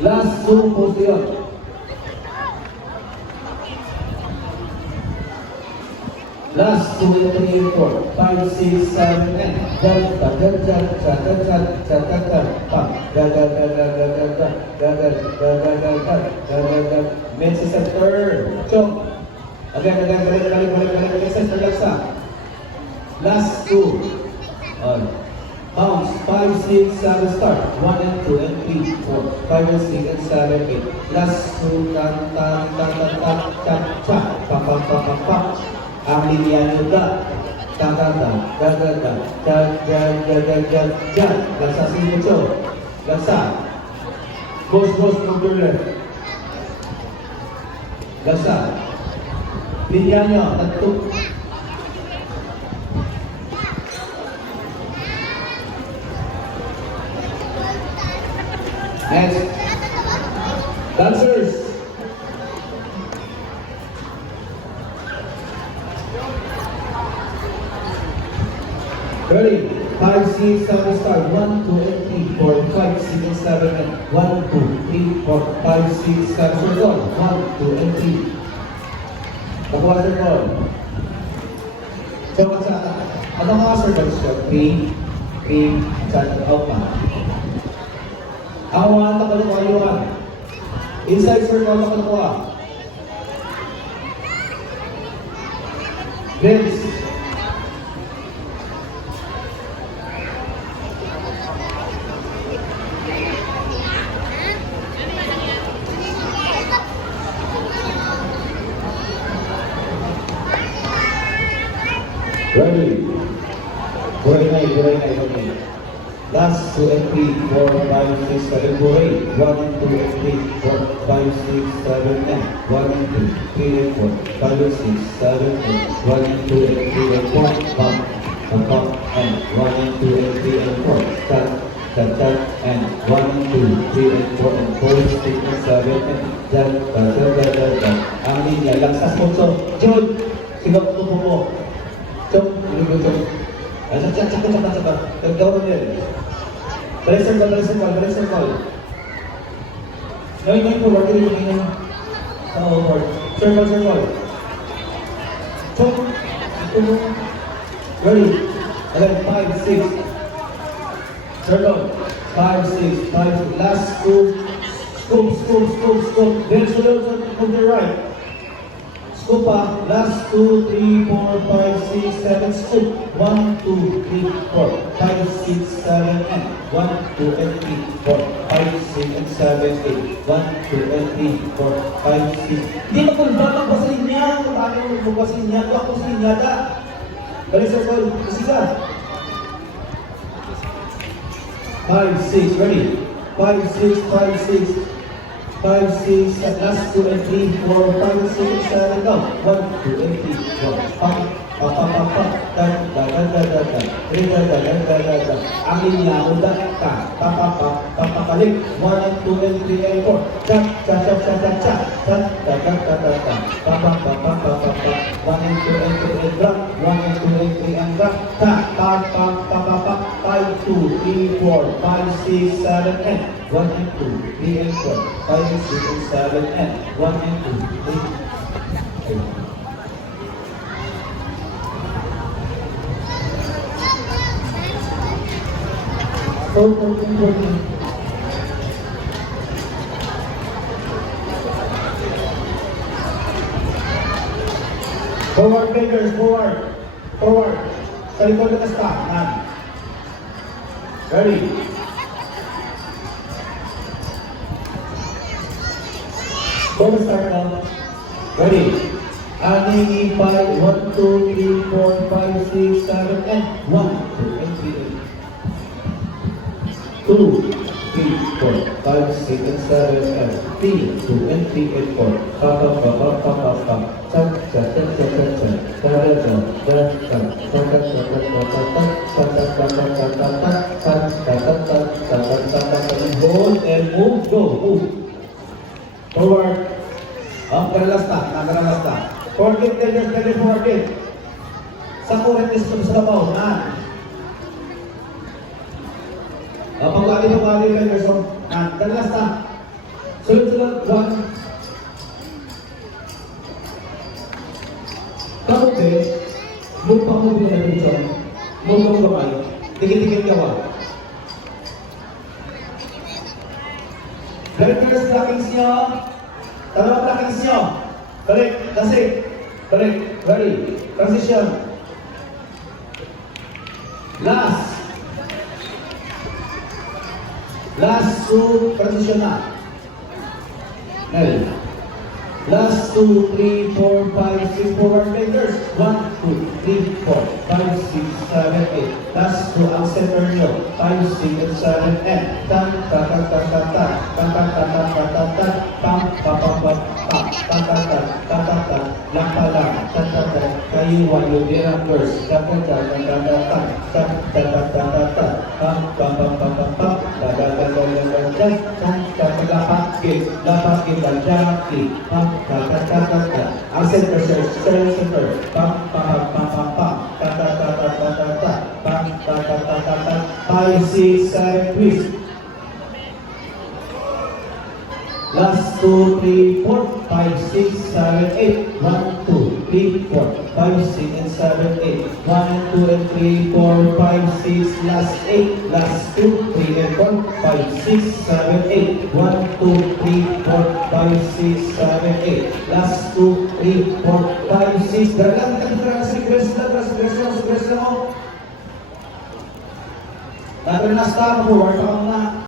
Last 2 position. Last 2, 3, 4, 5, 6, 7, 8. Menses at third. Chok. Balik. Relaxa. Last 2. Bounce. 5, 6, 7, start. 1 and 2 and 3, 4, 5 and 6 and 7, 8. Last 2, Pam. Ang linya nyo da. Gaganda. Lansa si Mucho. Lansa. Goes, move your left. Lansa. Linya nyo. Tatuk. Next. Dancers. Ready? 5, 6, 7, start. 1, 2, and 3, 4, 5, 6, and 7, and 1, 2, 3, 4, 5, 6, 7, circle. 1, 2, and 3. Nakuha circle. So, ano mga circles ko? 3, out pa. Ako mga nakalukuha yun. Inside circle nakalukuha. Glimpse. Ready? Buray na. Last 2 and 3, 4, 5, 6, 7, buray. 1 and 2 and 3, 4, 5, 6, 7, and 1 and 2, 3 and 4, 5 and 6, 7, and 1 and 2 and 3 and 4, pump, and 1 and 2 and 3 and 4, tap, and 1 and 2, 3 and 4, and 4, 6 and 7, and dyan, ang linya, laksas mo, so, Jun, sinap tubo mo. Cok, cepat. Tergawin dia. Balik circle. Going forward, forward. Circle. Cok, itu. Ready. Again, 5, 6. Circle. 5, 6, 5. Last 2. Scoop. Then solution to the right. Scoop up, last 2, 3, 4, 5, 6, 7, scoop. 1, 2, 3, 4, 5, 6, 7, and 1, 2, and 3, 4, 5, 6, and 7, 8. 1, 2, and 3, 4, 5, 6. Hindi mo kung dapat pa sa linya. Bakit mo ba sa linya? Ito ako sa linya ka. Balik sa call. Kasi ka. 5, 6, ready? 5, 6. 5, 6, last 2 and 3, 4, 5, 6, 7, go. 1, 2, and 3, go. Pump. Ang linya, udah, papapalik. 1 and 2 and 3 and 4. Cha. 1 and 2 and 3 and drop. 1 and 2 and 3 and drop. 5, 2, 3, 4, 5, 6, 7, and 1 and 2, 3 and 4, 5 and 6 and 7, and 1 and 2, 3. Forward players, forward. Sa likod na stop. Ready? Go to start now. Ready? Ani 5, 1, 2, 3, 4, 5, 6, 7, and 1, 2, and 3, 2, 3, 4, 5, 6, and 7, and 3, 2, and 3, and 4. Hold and move, go, move. Forward. Nakaralasta. Forward, tell forward. Sa current is sa labaw, pag-wali, Anderson. Nakaralasta. Sunod-sunod, 1. Kamuti, lupang mo pinag-ipon. Mutong kamay. Dikit-dikit gawa. Breakers, blockings nyo. Talawang blockings nyo. Balik, that's it. Balik, ready. Transition. Last. Last 2, transition na. Nel. Last 2, 3, 4, 5, 6, forward fingers. 1, 2, 3, 4, 5, 6, 7, 8. Last 2, ang center nyo. 5, 6, and 7, and. Tan, ta, ta, ta, ta, ta. Ta, ta, ta, ta, ta, ta, ta. Pam, pa, pa, pa, pa. Ta, ta, ta, ta, ta, ta. Lang pa lang. Ta, ta, ta. Kayuan yung directors. Ta, ta, ta, ta, ta, ta, ta. Ta, ta, ta, ta, ta, ta. Pam, pam, pam, pam, pam, pam. Ta, ta, ta, ta, ta, ta, ta. Ta, ta, ta, lapakit. Lapakit ang jaraki. Pam, ta, ta, ta, ta, ta. Ang center, center. Pam, pam, pam, pam, pam. Ta, ta, ta, ta, ta, ta, ta. Pam, ta, ta, ta, ta, ta. 5, 6, 7, twist. Last 2, 3, 4, 5, 6, 7, 8. 1, 2, 3, 4, 5, 6, and 7, 8. 1 and 2 and 3, 4, 5, 6, last 8. Last 2, 3 and 4, 5, 6, 7, 8. 1, 2, 3, 4, 5, 6, 7, 8. Last 2, 3, 4, 5, 6. Daragan ka dito lang sa sigres lang mo. Natin na star forward pa kang na.